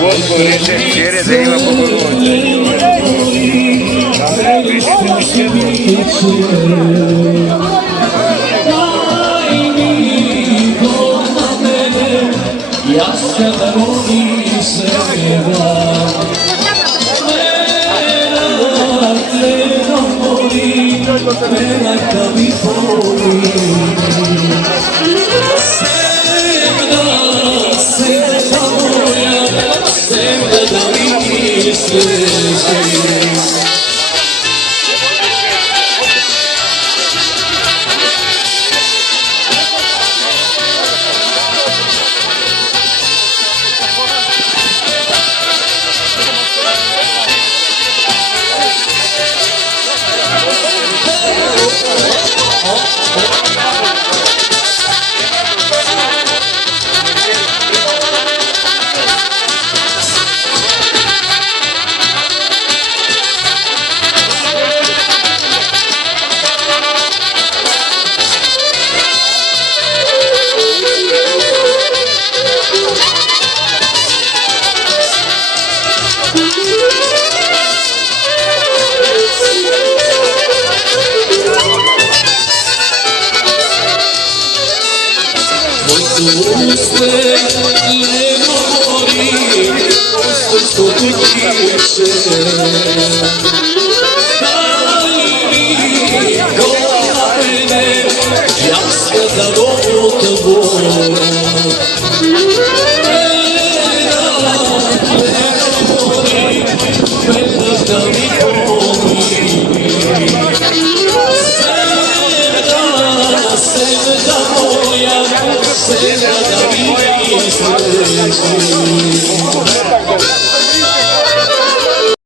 Volko reče kjere da ima pogodovođa. Ja se da voli sreda, gledam voli, gledam da mi voli. Sevda moja, sevda da mi misliš. Uste ne govori, uste što ti kiše. Daj mi gola mene, ja sve da od vola. Mena govori, mena da mi voli. Sevda moja, sevda da mi misliš.